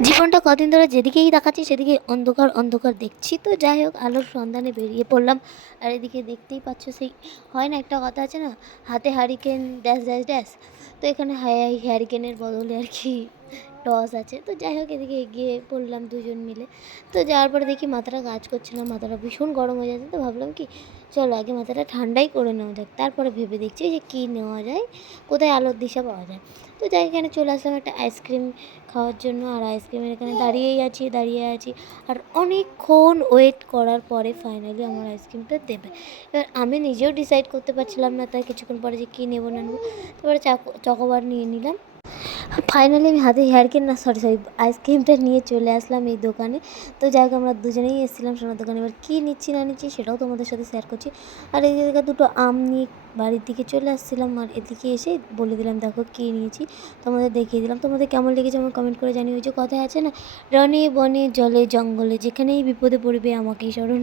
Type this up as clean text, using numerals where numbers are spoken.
জীবনটা কদিন ধরে যেদিকেই তাকাচ্ছি সেদিকেই অন্ধকার অন্ধকার দেখছি। তো যাই হোক, আলোর সন্ধানে বেরিয়ে পড়লাম। আর এদিকে দেখতেই পাচ্ছ, সেই হয় না, একটা কথা আছে না, হাতে হারিকেন ড্যাশ ড্যাশ ড্যাশ। তো এখানে হ্যারিকেনের বদলে আর কি টস আছে। তো যাই হোক, এদিকে এগিয়ে পড়লাম দুজন মিলে। তো যাওয়ার পরে দেখি মাথাটা কাজ করছে না, মাথাটা ভীষণ গরম হয়ে যাচ্ছে। তো ভাবলাম কি, চলো আগে মাথাটা ঠান্ডাই করে নেওয়া যাক, তারপরে ভেবে দেখছি যে কী নেওয়া যায়, কোথায় আলোর দিশা পাওয়া যায়। তো যাই, এখানে চলে আসলাম একটা আইসক্রিম খাওয়ার জন্য। আর আইসক্রিমের এখানে দাঁড়িয়ে আছি। আর অনেকক্ষণ ওয়েট করার পরে ফাইনালি আমার আইসক্রিমটা দেবে। এবার আমি নিজেও ডিসাইড করতে পারছিলাম না তাই কিছুক্ষণ পরে যে কী নেবো না নেবো। তারপরে চকোবার নিয়ে নিলাম। ফাইনালি আমি হাতে হেয়ারকেন না, সরি সরি, আইসক্রিমটা নিয়ে চলে আসলাম এই দোকানে। তো যাই হোক, আমরা দুজনেই এসেছিলাম সোনার দোকানে। এবার কী নিচ্ছি না নিচ্ছি সেটাও তোমাদের সাথে শেয়ার করছি। আর এদিকে দুটো আম নিয়ে বাড়ির দিকে চলে আসছিলাম। আর এদিকে এসে বলে দিলাম দেখো কী নিয়েছি, তোমাদের দেখিয়ে দিলাম। তোমাদের কেমন লেগেছে আমার কমেন্ট করে জানিয়ে। ওই যে কথায় আছে না, রনে বনে জলে জঙ্গলে যেখানেই বিপদে পড়বে আমাকেই স্মরণ